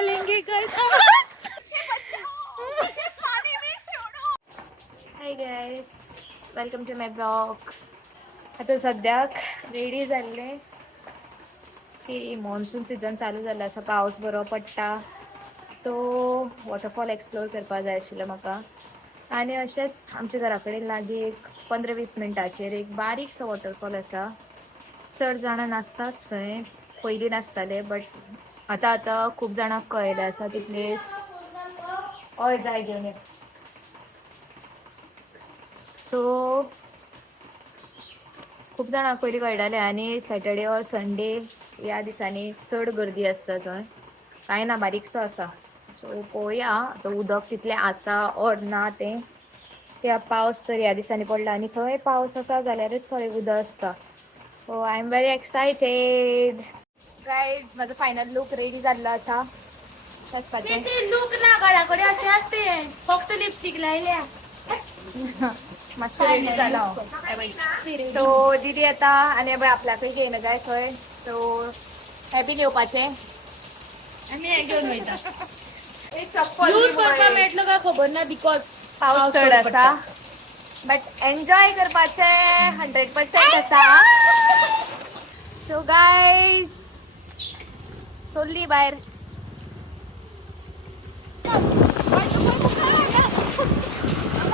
डालेंगे guys. Hi guys, welcome to my blog. आता सद्याक रेडी जाल्ले की मॉन्सून सीझन चालू जाला, असा पावस बरो पडटा, तो वॉटरफॉल एक्सप्लोर करपाक जाय आशिल्लो म्हाका. आणि अशेंच आमच्या घरा कडेन लागीं एक 15-20 मिनटाचेर एक बारीकसो वॉटरफॉल आसा. चड जाणां नासतात थंय, पयलीं नासताले बट आतां खूब जाणांक कळ्ळेलें आसा ती प्लेस. हय जाय घेवन ये. सो खूब जाणांक पयलीं कळटालें आनी सॅटर्डे ऑर संडे ह्या दिसांनी चड गर्दी आसता थंय. कांय ना, बारीकसो आसा. सो पळोवया आतां उदक तितलें आसा ऑर ना तें. कित्याक पावस तर ह्या दिसांनी पडला आनी थंय पावस आसा जाल्यारूच थंय उदक आसता. So I am very excited. Guys, माझा फायनल लूक रेडी जाल्लो आसा. लूक ना, घरा कडेन अशें आसता, फक्त लिपस्टीक लायल्या. मातशें रेडी जाला हांव. सो दीदी येता आनी आपल्याकय घेयना जाय खंय. सो हॅपी घेवपाचें आनी हें घेवन वयता. यूज करपाक मेळटलो काय खबर ना, बिकॉज पावस चड आसा. बट एन्जॉय करपाचें 100% आसा. सो गायज, चल्ली भायर.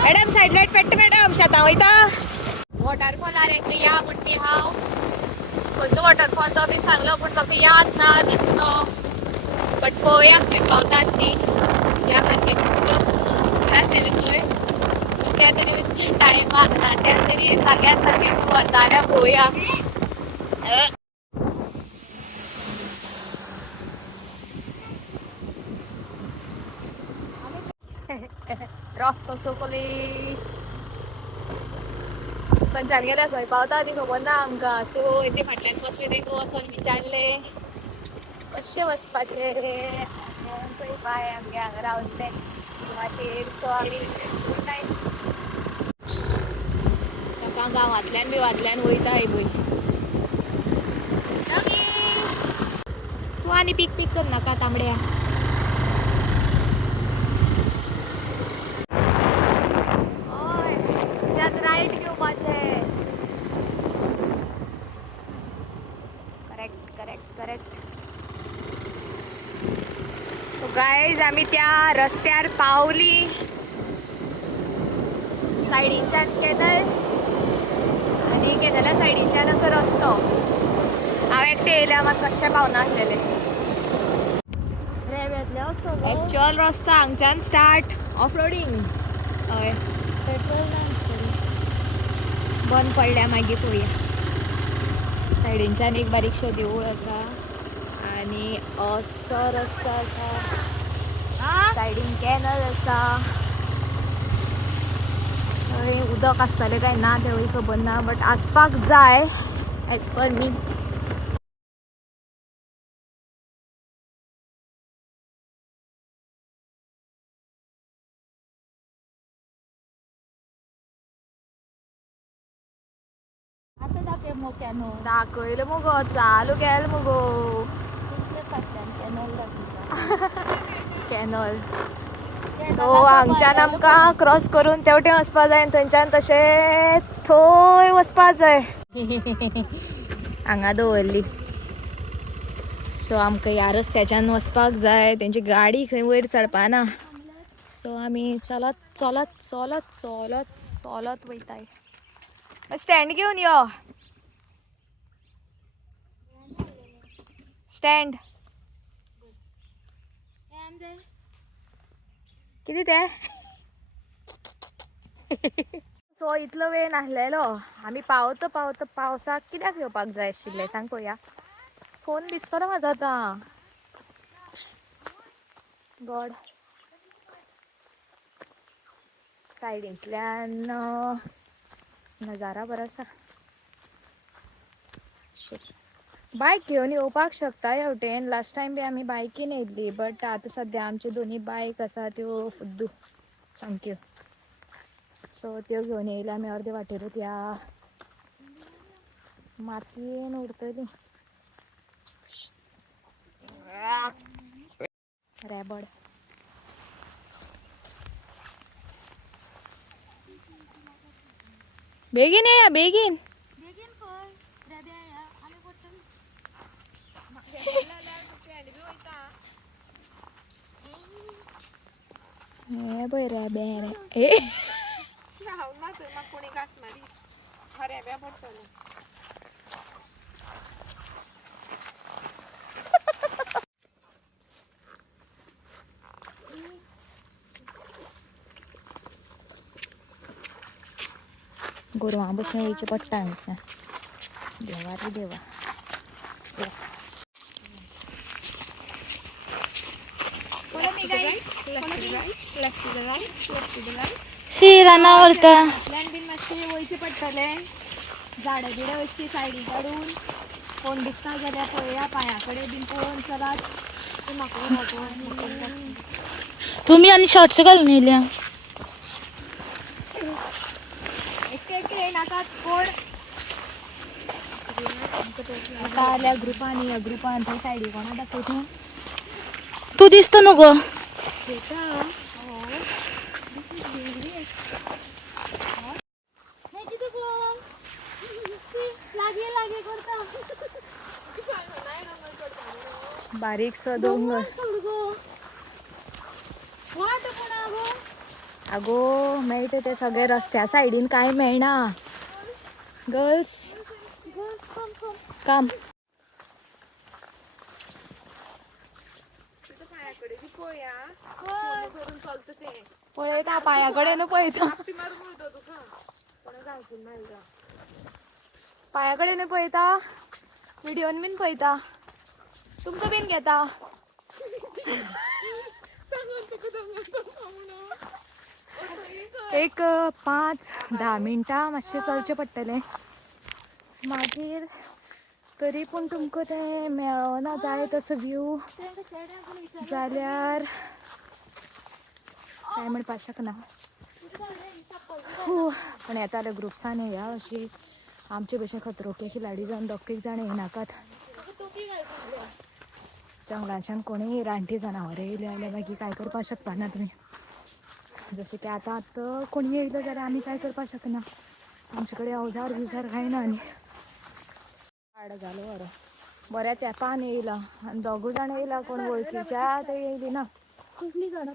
मॅडम सायड लायट पेट्टा मॅडम, शेतां वयता. वॉटरफॉलार एकली या म्हणटी हांव. खंयचो वॉटरफॉल तो बी सांगलो पूण म्हाका याद ना दिसलो. बट पळोवया खंय पावतात ती. या खातीर थंय त्या तरी टायमाक ना त्या तरी जाग्यार सारकें व्हरता जाल्यार पळोवया. रस्तो चुकली. खंयच्यान गेल्यार खंय पावता ती खबर ना आमकां. सो येते फाटल्यान बसले तेंका वचोन विचारलें कशें वचपाचें. चोय बाय आमगे हांगा रावल्ले वाटेर. सो आमी ताका गांवांतल्यान बिवांतल्यान वयता ही पळय. तूं आनी पीक करनाका तांबड्या. हय, थंयच्यान रायट घेवपाचें. Correct correct correct. So guys, आमी त्या रस्त्यार पावलीं. सायडीच्यान कॅनल आनी कॅनला सायडीच्यान असो रस्तो. हांव एकटें येयल्यार मात कशें पावना आसलेलें. एक्चुअल रस्तो हांगच्यान स्टार्ट. Of roading. हय, बंद पडल्या मागीर पळोवया. सायडीच्यान एक बारीकशें देवूळ आसा आनी असो रस्तो आसा. सायडीन कॅनल आसा. थंय उदक आसतलें काय ना तेवूय खबर ना, बट आसपाक जाय एज पर मी. दाखयलो मुगो, चालू केलो मुगो. कॅनल. सो हांगच्यान आमकां क्रॉस करून तेवटेन वचपा जाय आनी थंयच्यान तशें थंय वचपा जाय. हांगा दवरली. सो आमकां ह्या रस्त्याच्यान वचपाक जाय. तेंची गाडी खंय वयर चडपाना. सो आमी चलत चलत चलत चलत चलत वयताय. स्टँड घेवन यो. स्टँड कितें तें. सो इतलो वेळ नाहलेलो. आमी पावता पावता पावसाक कित्याक येवपाक जाय आशिल्लें सांग पळोवया. फोन भिजतलो म्हाजो आतां. गॉड. सायडींतल्यान नजारा बरो आसा. बायक घेवन येवपाक शकता हेवटेन. लास्ट टायम बी आमी बायकीन येयल्ली, बट आतां सद्या आमच्यो दोनी बायक आसा त्यो फुद्दू सामक्यो. सो त्यो घेवन येयल्या आमी अर्दे वाटेरूच या. मातयेन उरतलीं. गडबड. बेगीन या बेगीन. हे बय रे बेरे ए कोणी घास मारी अरे बे पडतो. गोरवां बशें येयचें पडटा हांगच्यान. देवा रे देवा. शिराना वरता प्लॅन बीन मातशें वयचें पडटलें. झाडां बिडां अशीं सायडीन काडून कोण दिसता जाल्यार पळया पांया कडेन बीन पळोवन चलात. तुम्ही आणि शॉर्ट्स घालून येयल्या. एक नाकात कोण आतां ग्रुपान या ग्रुपान थंय सायडी कोणा दाखयता. तू दिसतो नको. बारीकसो दोंगर. आगो मेळटा ते सगळे रस्त्या सायडीन कांय मेळना. गर्ल्स कम. पळयता पांया कडेन पळयता. पांया कडेन पळयता. व्हिडिओन बीन पळयता. तुमकां बीन घेता. एक 5-10 मिनटां मातशें चलचें पडटलें. मागीर तरी पूण तुमकां तें मेळना जाय तसो व्यू जाल्यार काय म्हणपाक शकना. पण येता जाल्यार ग्रुप्सान येया. अशी आमचे भशेन खतरो के खिलाडी जावन दोग जाण येयनाकात. जंगलाच्यान कोणीय रानटी जनावरां येयलीं जाल्यार मागीर काय करपाक शकपाना तुमी. जशें की आतां कोणी येयलो जाल्यार आमी काय करपाक शकना. आमचे कडेन अवजार बिवजार कांय ना न्ही. पाड जालो वरो. बऱ्या तेंपान येयला आनी दोगूय जाण येयला कोण वळखीच्या ते येयलीं ना. कसलीं जाणां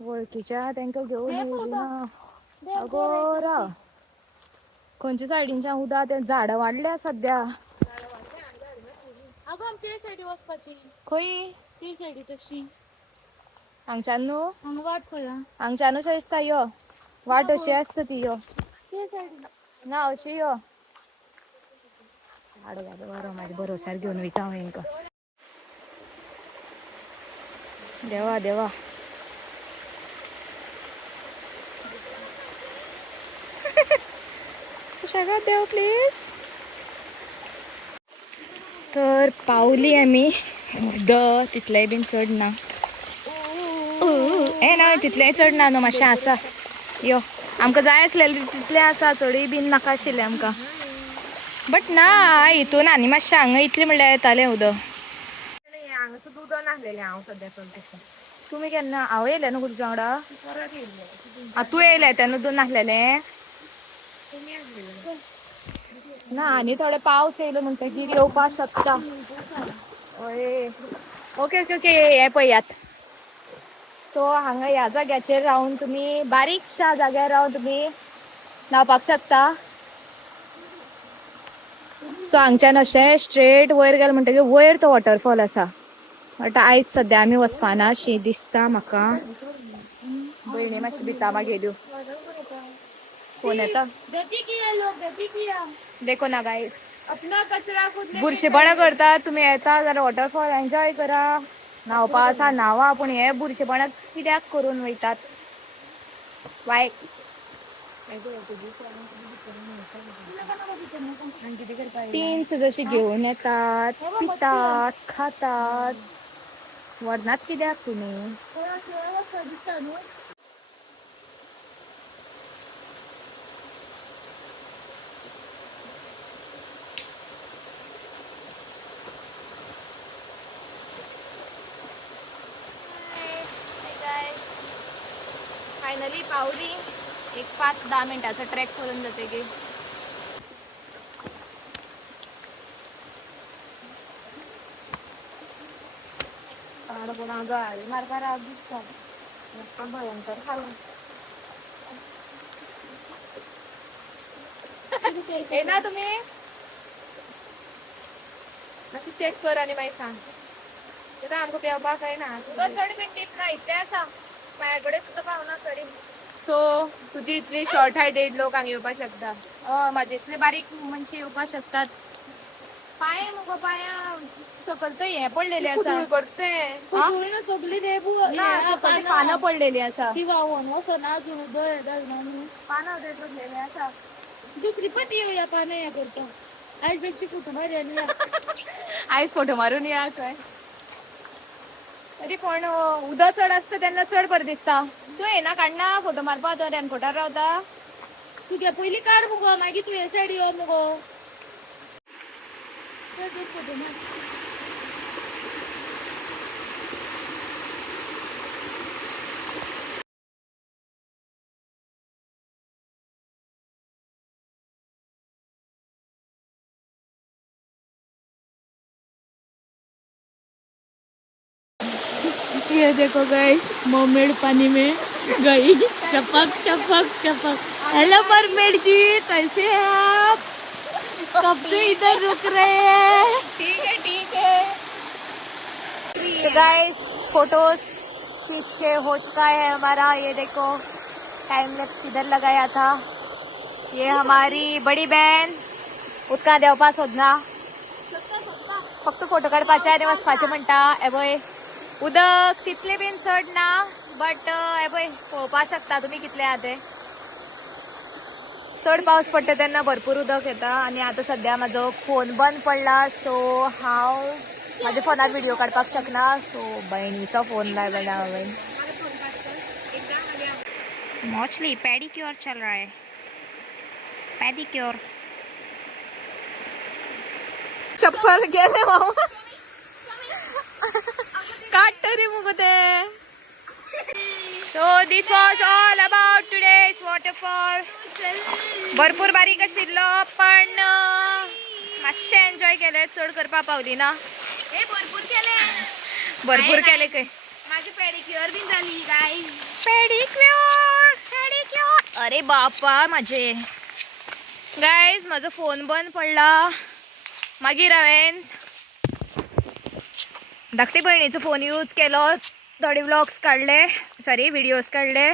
वळखीच्या तांकां घेवन येयलीं ना. आगो राव खंयच्या सायडीनच्यान उदक तें झाडां वाडल्या सद्या. आगो आमी ते सायडी वचपाची. खंय ती सायडी तशी हांगच्यान न्हू. हांगा वाट पळया. हांगच्यानूच दिसता यो. वाट अशी आसता ती यो. ते सायडीन ना अशी यो. पाड जालो बरो म्हाज्या भरोश्यार घेवन वयता हांव हेंकां. देवा देवा. सुशेगाद देव प्लीज. तर पावली आमी. उदक तितलेंय बीन चड ना. हे न्हय तितलेंय चड ना न्हू मातशें आसा. यो आमकां जाय आसलेलें तितलें आसा. चडय बीन नाका आशिल्लें आमकां. बट ना हितून आनी मातशें हांगा इतलें म्हणल्यार येतालें उदक. हांगा सुद्दां उदक नासलेलें हांव सद्या चलता. तुमी केन्ना हांव येयलें न्हू तुज्या वांगडा. तूं येयलें तेन्ना उदक नासलेलें. ना आनी थोडे पावस येयलो म्हणटगीर येवपाक शकता. ओके ओके ओके हे पळयात. सो हांगा ह्या जाग्याचेर रावन तुमी बारीकशा जाग्यार रावन तुमी न्हावपाक शकता. सो हांगच्यान अशें स्ट्रेट वयर गेलें म्हणटगीर वयर तो वॉटरफॉल आसा. बट आयज सद्या आमी वचपाना शी दिसता म्हाका. भयणी मातशी भिता म्हागेल्यो. फोन येता. देखो ना गाइस. बुरशेपणां करता तुमी येता जाल्यार वॉटरफॉल एन्जॉय करा. न्हावपा आसा न्हावा पूण हे बुरशेपणां कित्याक करून वयतात. वाय टीन्स जशी घेवन येतात पितात खातात. व्हरनात कित्याक तुमी. फायनली पावली. एक 5-10 मिनिटाचा ट्रेक करून जाते की भयंकर ना तुम्ही अशी चेक कर आणि माहिती सांग. तिथं आमको पेवपाक आहे ना चढ बीन टीप ना इतले आसा माझ्याकडे सुद्धा पावना चढी. सो तुझी इतली शॉर्ट हायटेड लोकांक येवपाक शकता. माझे इतले बारीक मनशी येवपाक शकतात. पाय मगो पाया सकल तर हे पडलेले आसा करते सगळी देबू पानं पडलेली आसा किंवा वसना अजून पानं पडलेली आसा. दुसरी पण येऊया पानं या करता आज बेस्टी फोटो मारी आणि आयज फोटो मारून या काय तरी पण उदक चढ असतं त्यांना चढ बरं दिसता. तू ये ना काढना फोटो मारपा तो रेनकोटार रावता. तुझ्या पहिली काढ मुगो मागीर तू हे सायड यो मुगो फोटो मार. ये देखो गाइस मरमेड पानी में गई चपक चपक चपक. हेलो मरमेड जी कैसे हैं आप? कब से इधर रुक रहे हैं? ठीक है तो गाइस फोटोज खींच के हो चुका है हमारा. ये देखो टाइम लैप्स इधर लगाया था. ये हमारी बड़ी बहन उदका देवपा सोदना फक्त फोटो काडपाचे आनी वचपाचे म्हणटा. एबय उदक तितले बीन चड ना बट एबय पळोवपाक शकता तुमी कितले आहा ते. चड पावस पडटा तेन्ना भरपूर उदक येता. आणि आता सध्या म्हजो फोन बंद पडला सो हांव माझ्या फोनार व्हिडिओ काडपाक शकना. सो बहिणीचो फोन लायला हांवें. मोस्टली पेडिक्योर चल रहा है. पेडिक्योर चप्पल गेले मामा काट रे मुगो ते. So this was all about today's waterfall. भरपूर बारीक आशिल्लो पण मातशें एन्जॉय केले. चड करपा पावली ना. भरपूर केले काय माझी पेडिक्युअर बीन झाली काय. पेडिक्योर अरे बापा माझे गाइज माझा फोन बंद पडला. मागीर हांवें धाकटे बहिणीचो फोन यूज केलो. थोडे व्लॉग्स काडले सॉरी व्हिडिओज काडले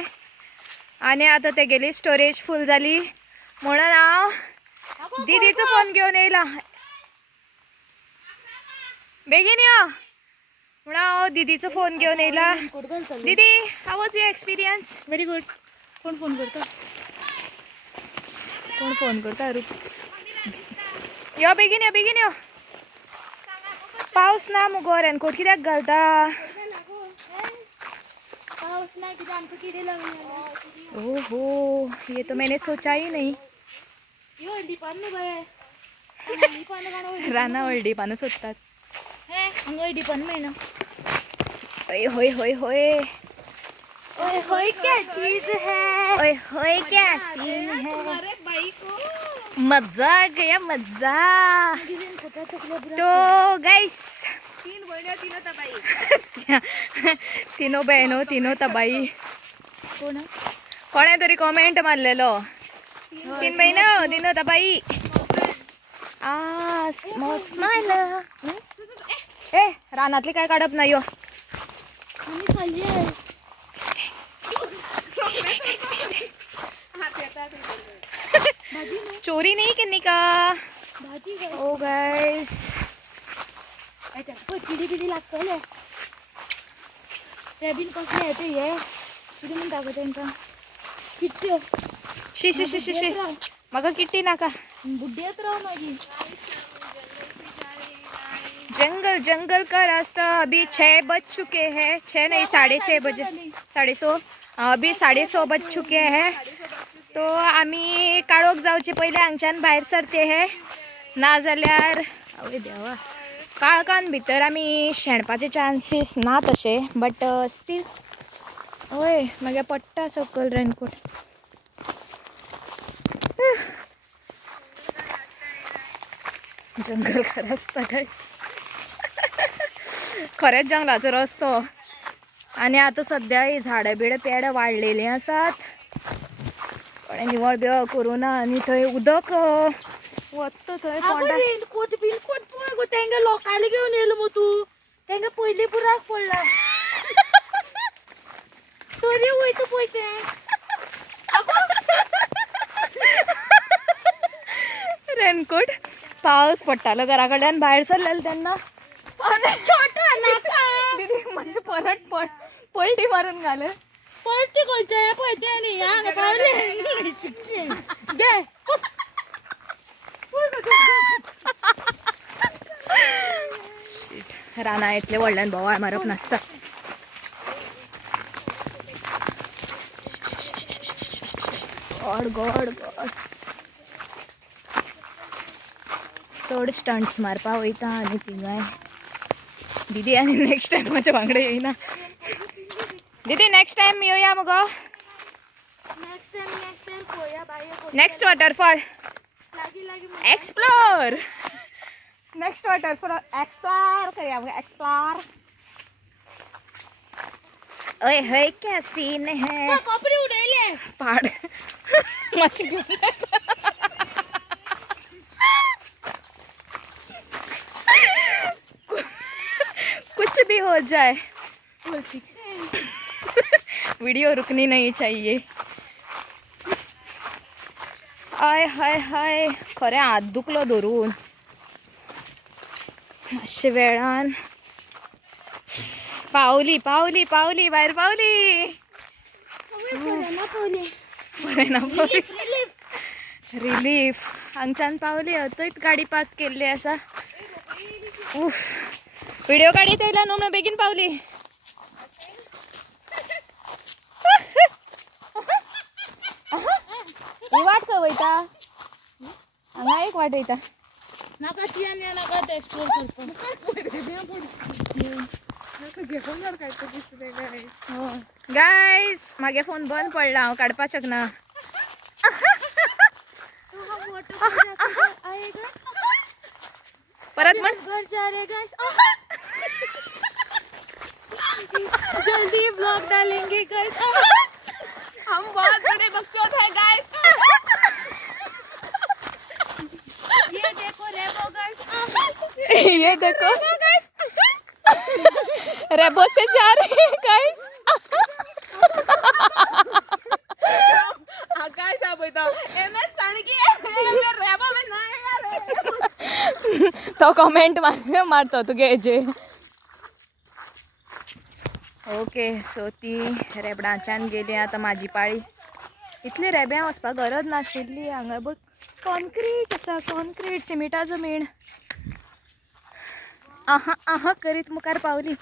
आणि आता तेगेली स्टोरेज फुल जाली म्हणून हांव दीदीचो फोन घेवन येयला. बेगीन यो म्हणून हांव दीदीचो फोन घेवन येयला. दीदी how was your experience? Very good. कोण फोन करता? कोण फोन करता? यो बेगीन यो बेगीन यो. पाऊस ना मुगो रेनकोट कित्याक घालता? ओहो ये तो मैंने सोचा ही नहीं. राना वळडी पानं सोदतात. ओय होय होय होय ओय होय क्या चीज है. ओय होय क्या सीन है. मजा आ गया मजा. तो गाइस तीनों बहनों तीनों तबाई. कोणे तरी कॉमेंट मारलेलो 3 बहिणो तीनों तबाई. Smoke smile. ए रानातली काय काढप नाही. यो चोरी नहीं करनी का. ओ गाइस चिडी बिडी लागतले ते बीन कसले येते हे किती म्हणटा गो तेंका किट्ट्यो. शी शी शी शी शी म्हाका किट्टी नाका. बुड्डी येत राव मागी. जंगल जंगल का रास्ता. अभी 6 बज चुके हैं. 6 नहीं 6:30 बजे 6:30. अभी 6:30 बज चुके हैं. तो आम्ही काळोख जावचे पहिले हांगच्यान भायर सरते हे ना जाल्यार आवय देवा काळखान भितर आम्ही शेणपाचे चान्सीस ना तसे बट स्टील ओय मागे पडटा सकल रेनकोट. जंगल का रस्ता काय खरेंच जंगलाचो रस्तो. आणि आता सध्या ही झाडं बिडं पेडं वाडलेली आसात. कोणे निवळ बिवळ करूं ना. आणि थंय उदक वता थंय पोंडा. बिलकुट पळय गो तेंगे लोकांनी घेवन येयलो मग तू. तेंगे पयली बुराक पडला. तरी वयता पळय तें. रेनकोट पावस पडटालो घरा कडल्यान भायर सरलेलो तेन्ना. छोटा नाका. दीदी मातशें परत पलटी मारून घाल. पळटी खंयचे पळय तें न्ही हांगा पावले. घे. राना इतले व्हडल्यान बोवाळ मारप नासता. God God God. चड स्टंट्स मारपा वयता आनी थिंगाय. दीदी आनी नेक्स्ट टायम म्हाज्या वांगडा येयना. दीदी नेक्स्ट टायम येवया मुगो. नेक्स्ट टाइम पळोवया बाय. नेक्स्ट वॉटरफॉल लागी एक्सप्लोर. नेक्स्ट वॉटरफॉल एक्सप्लोर करूया मुगो. एक्सप्लोर. ओए होय क्या सीन है. कपडे उडयले. पाड मातशें घेवन कुछ भी हो जाए वीडियो रुकनी नहीं चाहिए. हाय हाय हाय खरें हात दुखलो धरून. मातशे वेळान पावली पावली पावली भायर पावली. बरें ना पावली. रिलीफ हांगच्यान पावली. थंयच गाडी पार्क केल्ली आसा. उफ व्हिडिओ काडीत येयला न्हू म्हणून बेगीन पावली. ही वाट खंय वयता. हांगा एक वाट वयता. नाका ती आनी नाका ते एक्सप्लोर करपाक. गायज मागे फोन बंद पडला. हांव काडपाक शकना. परत म्हण. घर जा रे गाइस. जल्दी ब्लॉग डालेंगे गाइस. हम बहुत बड़े बकचोद है गाइस. ये देखो रेबो गाइस. ये देखो रेबो से जा रहे हैं गाइस. आकाश आप बताओ एमएस सणकी एमएस रेबो में ना यार. तो कमेंट मारतो तुगे जे. ओके सो ती रेबडाच्यान गेली. आतां म्हाजी पाळी. इतली रेब्यां वचपाक गरज नाशिल्ली. हांगा बघ कॉन्क्रीट आसा. कॉन्क्रीट सिमेंटाचो मेण. आहा आहा करीत मुखार पावली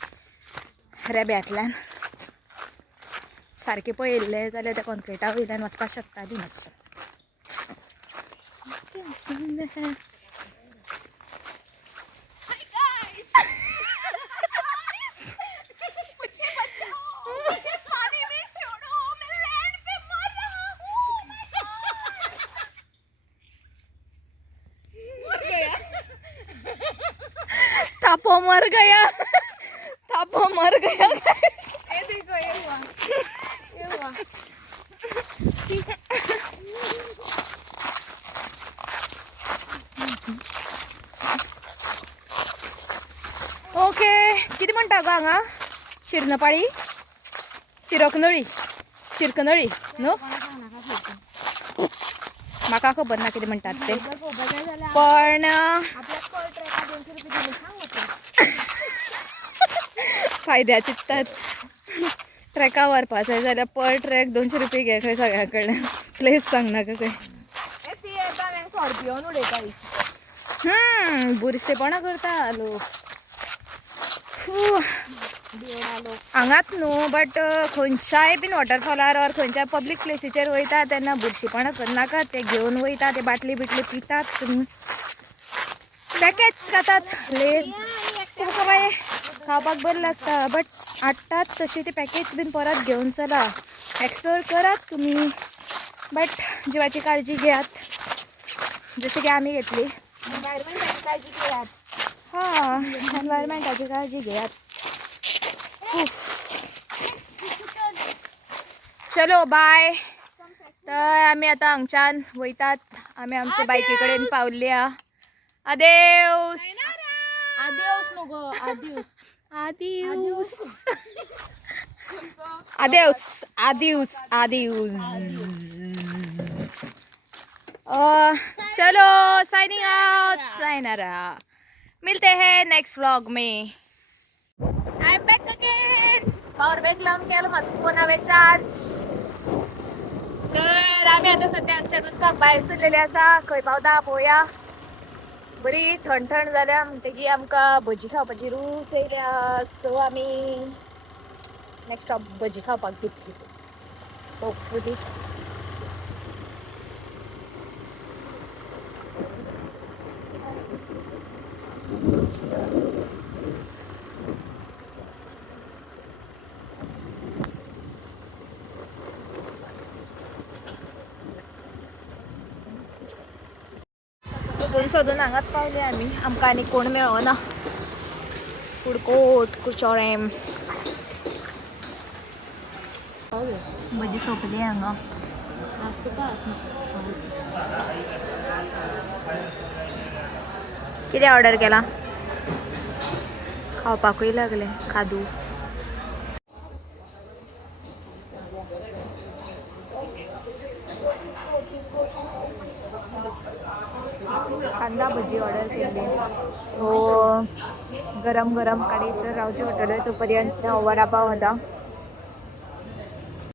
रेब्यातल्यान. सारकें पळयल्लें जाल्यार त्या कॉन्क्रिटा वयल्यान वचपाक शकताली मातशें. थापो मर गया. थापो मर गया. ये देखो ये हुआ. ओके कितें म्हणटा गो हांगा. चिरनपाळी चिरकनळी चिरकनळी न्हू. म्हाका खबर ना कितें म्हणटात ते. पण फायद्या चित्तात. ट्रॅका व्हरपा जाय जाल्यार पर ट्रॅक 200 रुपया घे खंय सगळ्या कडल्यान. प्लेस सांग नाका खंय. ती येता हांवें स्कॉर्पिओन उडयता. बुरशेपणां करता लोक. हांगात न्हू बट खंयच्याय बीन वॉटरफॉलार ऑर खंयच्याय पब्लीक प्लेसीचेर वयता तेन्ना बुरशीपणां करनाकात. ते घेवन वयता ते बाटली बिटली पितात. पॅकेट्स खातात. लेस तुमकां बाये खावपाक बरं लागता बट आडटात तशी ते पॅकेज बीन परत घेऊन चला एक्सप्लोर करात तुम्ही बट जीवाची काळजी घेयात जसे की आम्ही घेतली एन्व्हायरमेंटाची काळजी घेयात हां एन्व्हायरमेंटाची काळजी घेयात चलो बाय तर आम्ही आता हांगच्यान वयतात आम्ही आमच्या बायकी कडेन पावल्ले हा आदेवस आदिवस नको आदिवस आदिवस आदिवस आदिवस आदिवस चलो साइनिंग आउट साइनारा मिलते हैं नेक्स्ट व्लॉग में I am back again power bank लावून केलं माझं फोन हवे चार्ज तर आम्ही आता सध्या आमच्या नुसकाक भायर सरलेले आसा खंय पावता पळोवया बरी थंड थंड जाल्या म्हणटकी आमकां भजी खावपाची रूच येयल्या सो आमी नेक्स्ट स्टॉप भजी खावपाक घेतली होपफुली सोदून हांगाच पावले आमी आमकां आनी कोण मेळना फूड कोर्ट कुचोरेम भजी सोंपली हांगा कितें ऑर्डर केला खावपाकूय लागले खादू कांदा भजी ऑर्डर केली हो गरम गरम काडीसर रावचे पडटले तो पर्यंत वडापाव होता